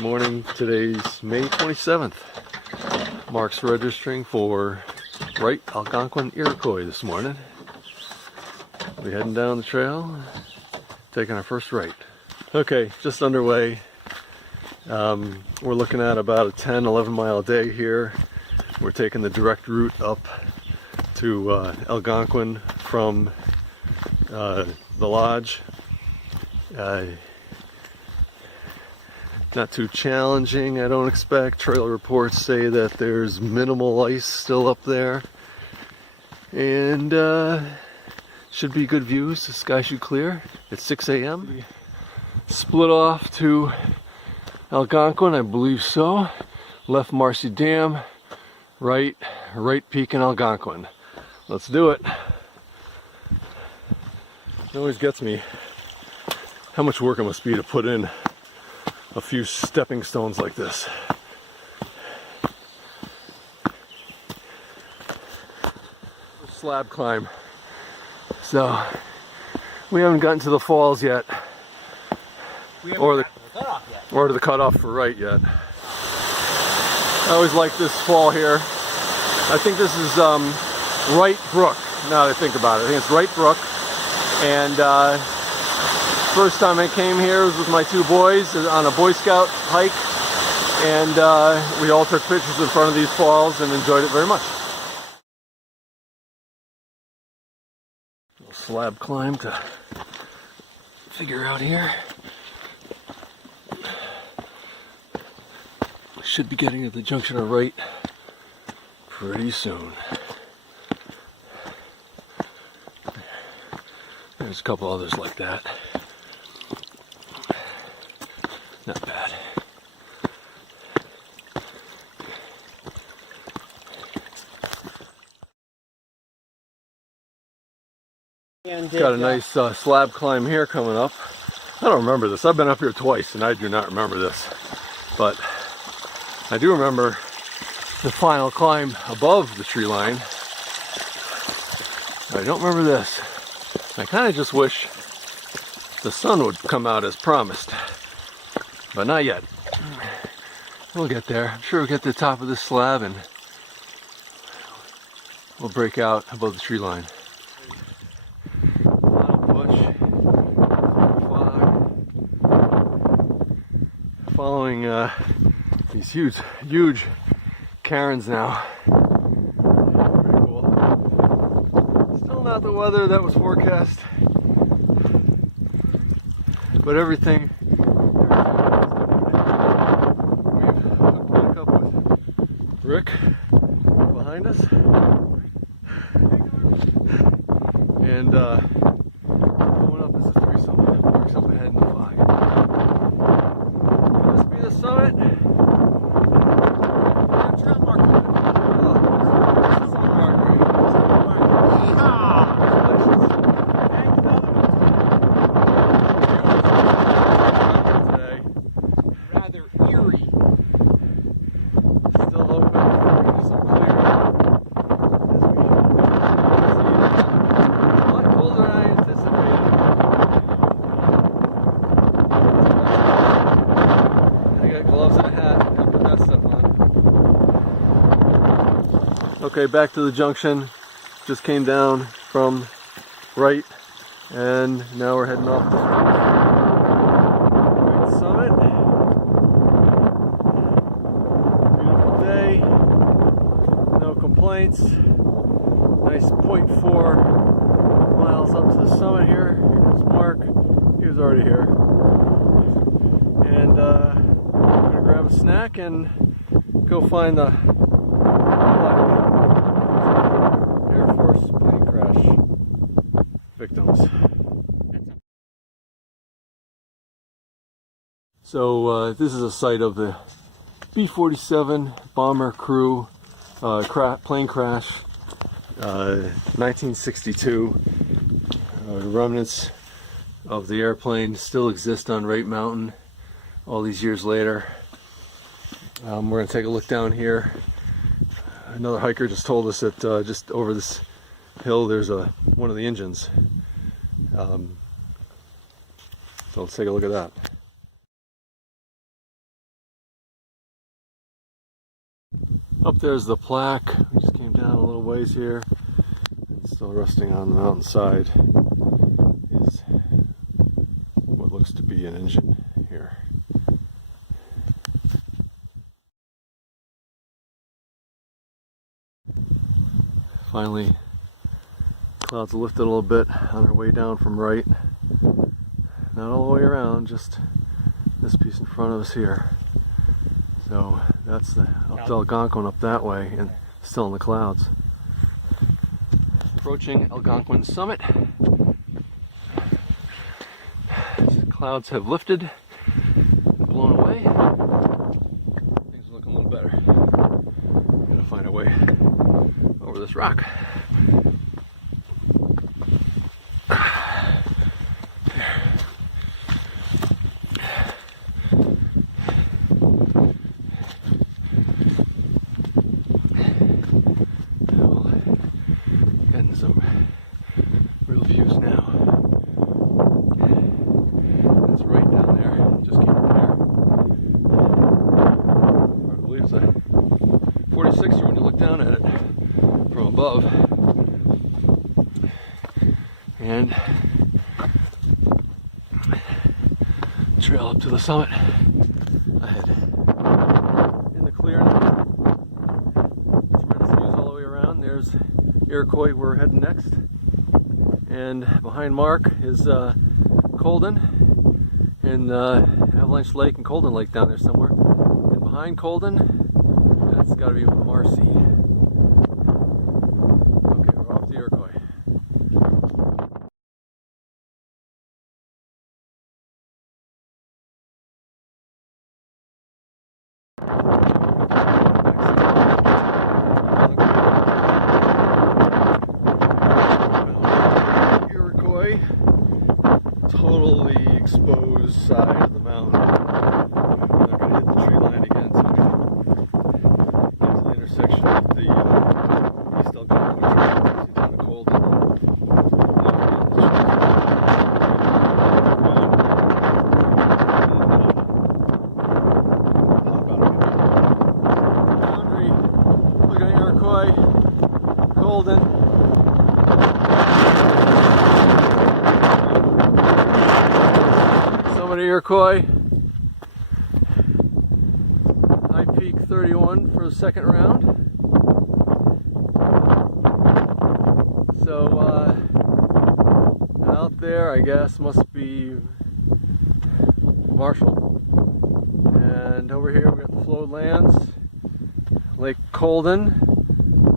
Good morning. Today's May 27th. Mark's registering for Wright, Algonquin, Iriqouis this morning. We're heading down the trail, taking our first right. Okay, just underway. We're looking at about a 10-11 mile day here. We're taking the direct route up to Algonquin from the lodge. Not too challenging, I don't expect. Trail reports say that there's minimal ice still up there. And should be good views. The sky should clear. It's 6 a.m. Split off to Algonquin, I believe so. Left Marcy Dam, Wright Peak and Algonquin. Let's do it. It always gets me how much work it must be to put in a few stepping stones like this. Slab climb. So we haven't gotten to the falls yet, or to the cutoff for Wright yet. I always like this fall here. I think this is Wright Brook. Now that I think about it, I think it's Wright Brook. And first time I came here was with my two boys on a Boy Scout hike, and we all took pictures in front of these falls and enjoyed it very much. Little slab climb to figure out here. Should be getting to the junction of Wright pretty soon. There's a couple others like that. Not bad. Got a nice slab climb here coming up. I don't remember this. I've been up here twice and I do not remember this. But I do remember the final climb above the tree line. I don't remember this. I kind of just wish the sun would come out as promised. But not yet. We'll get there. I'm sure we'll get to the top of this slab and we'll break out above the tree line. Following these huge cairns now. Pretty cool. Still not the weather that was forecast, but everything. Rick behind us, and going up is a threesome. Mark's up ahead in the fog. Must be the summit. Okay, back to the junction. Just came down from Wright, and now we're heading off the summit. Beautiful day, no complaints. Nice 0.4 miles up to the summit here. Here comes Mark. He was already here. And I'm gonna grab a snack and go find the plane crash victims. So this is a site of the B-47 bomber crew plane crash, 1962. Remnants of the airplane still exist on Wright Mountain all these years later. We're going to take a look down here. Another hiker just told us that just over this hill there's one of the engines. So let's take a look at that. Up there's the plaque. We just came down a little ways here. Still resting on the mountainside is what looks to be an engine here. Finally, clouds lifted a little bit on our way down from Wright. Not all the way around, just this piece in front of us here. So that's the up to Algonquin up that way, and still in the clouds. Approaching Algonquin summit. Clouds have lifted, blown away. Things are looking a little better. Gotta find a way over this rock. Getting some real views now. That's right down there. Just came from there. I believe it's a 46er when you look down at it from above. And trail up to the summit ahead. In the clear now. Tremendous views all the way around. There's Iriqouis, we're heading next. And behind Mark is Colden and Avalanche Lake and Colden Lake down there somewhere. And behind Colden, that's got to be Marcy. Okay, we're off the Iriqouis. Totally exposed side of the mountain. I'm not going to hit the tree line again, so get to the intersection of the East Algonquin Trail, takes you down to Colden. Boundary, look at Iriqouis, Colden. Iriqouis, high peak 31 for the second round. So out there, I guess, must be Marshall. And over here we got the flowed lands, Lake Colden,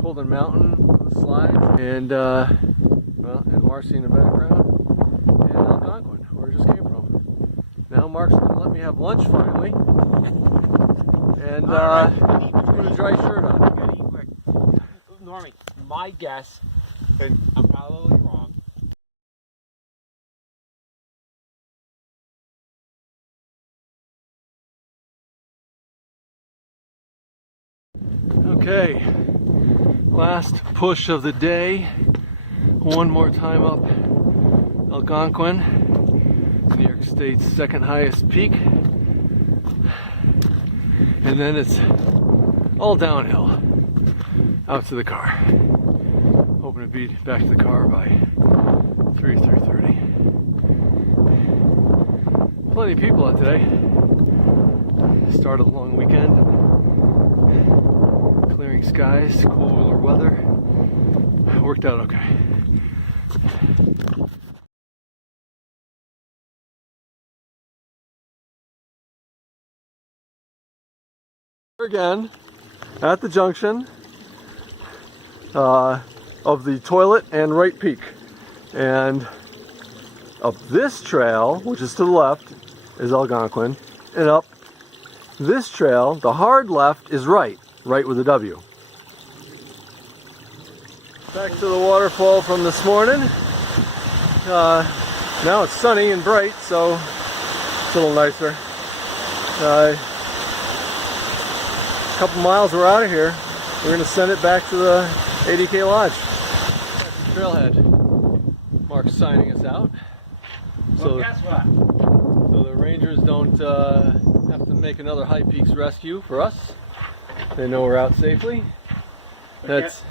Colden Mountain with the slides, and well, and Marcy in the background, and Algonquin, where we just came from. Now Mark's going to let me have lunch finally, and put a dry shirt on. Normie, my guess, and I'm probably wrong. Okay, last push of the day. One more time up Algonquin, New York State's second highest peak, and then it's all downhill out to the car. Hoping to be back to the car by 3:30. Plenty of people out today. Started a long weekend, clearing skies, cooler weather. Worked out okay. Again at the junction of the Toilet and Wright Peak, and up this trail, which is to the left, is Algonquin, and up this trail, the hard left, is Wright with a W. Back to the waterfall from this morning. Now it's sunny and bright, so it's a little nicer. A couple miles, we're out of here. We're going to send it back to the ADK Lodge. Trailhead. Mark's signing us out. So guess what? So the Rangers don't have to make another High Peaks rescue for us. They know we're out safely. That's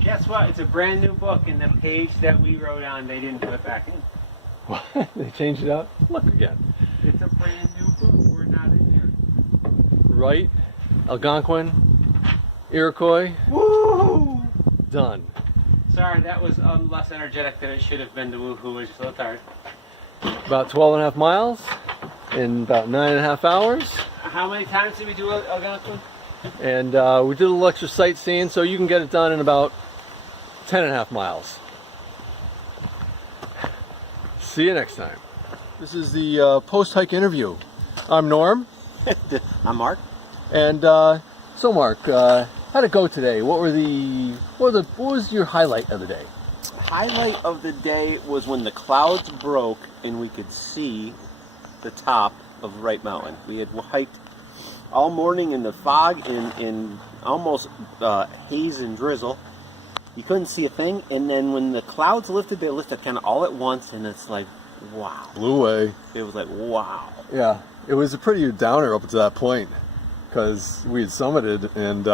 Guess what? It's a brand new book, and the page that we wrote on, they didn't put it back in. what? They changed it out. Look again. It's a brand new book. We're not in here. Wright, Algonquin, Iroquois. Woo! Done. Sorry, that was less energetic than it should have been. The woohoo was just a little tired. About 12.5 miles in about 9.5 hours. How many times did we do Algonquin? And we did a little extra sightseeing, so you can get it done in about 10.5 miles. See you next time. This is the post-hike interview. I'm Norm. I'm Mark. And so Mark, how'd it go today? What was your highlight of the day? Highlight of the day was when the clouds broke and we could see the top of Wright Mountain. We had hiked all morning in the fog in almost haze and drizzle. You couldn't see a thing, and then when the clouds lifted, they lifted kind of all at once, and it's like, wow. Blew away. It was like, wow. Yeah, it was a pretty downer up to that point because we had summited and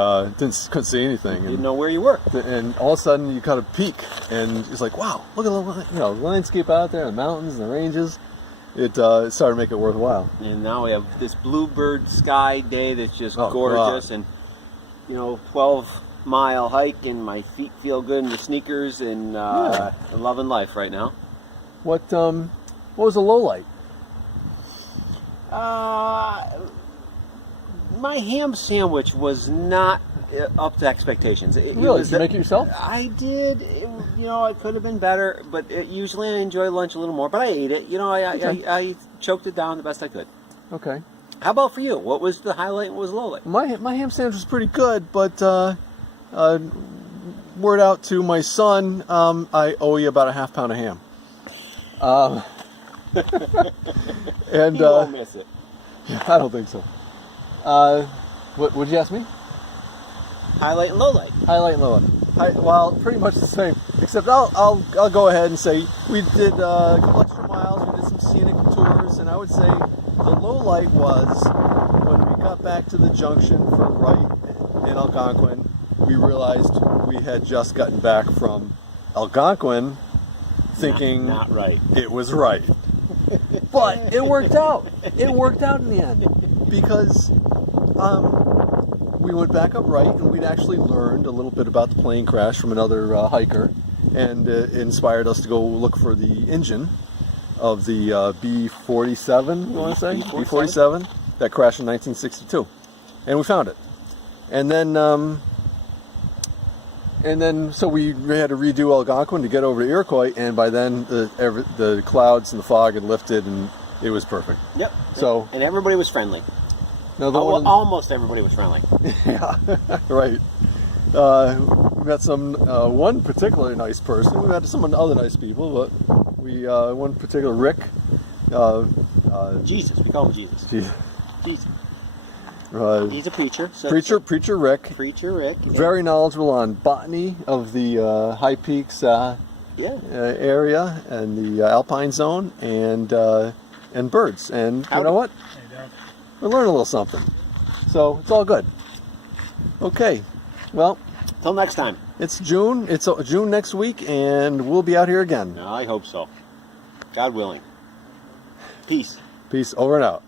couldn't see anything. You didn't know where you were. And all of a sudden you kind of peak, and it's like, wow, look at the landscape out there, the mountains, the ranges. It started to make it worthwhile. And now we have this bluebird sky day that's just Oh, gorgeous, God. and 12-mile hike, and my feet feel good in the sneakers, and Yeah. I'm loving life right now. What was the low light? My ham sandwich was not up to expectations. Really? Did you make it yourself? I did. It could have been better, but usually I enjoy lunch a little more. But I ate it. Okay. I choked it down the best I could. Okay. How about for you? What was the highlight and what was the low light? My ham sandwich was pretty good, but word out to my son, I owe you about a half pound of ham. And He won't miss it. yeah, I don't think so. What would you ask me? Highlight and low light. Highlight and low light. Well, pretty much the same. Except I'll go ahead and say we did a couple extra miles. We did some scenic tours, and I would say the low light was when we got back to the junction for Wright in Algonquin. We realized we had just gotten back from Algonquin, thinking Not right. it was right. But it worked out. It worked out in the end because we went back up Wright, and we'd actually learned a little bit about the plane crash from another hiker, and it inspired us to go look for the engine of the B-47, you want to say? B-47 that crashed in 1962. And we found it. And then so we had to redo Algonquin to get over to Iroquois, and by then the clouds and the fog had lifted, and it was perfect. Yep. So and everybody was friendly. no, Almost everybody was friendly. yeah, right. We met some one particularly nice person. We met some other nice people, but we one particular Rick. Jesus, we call him Jesus. Jesus. He's a preacher. So Preacher Rick. Preacher Rick. Very knowledgeable on botany of the High Peaks area and the Alpine zone and birds. And you know what? We learned a little something. So it's all good. Okay. Well, Till next time. it's June. It's June next week, and we'll be out here again. I hope so. God willing. Peace. Peace. Over and out.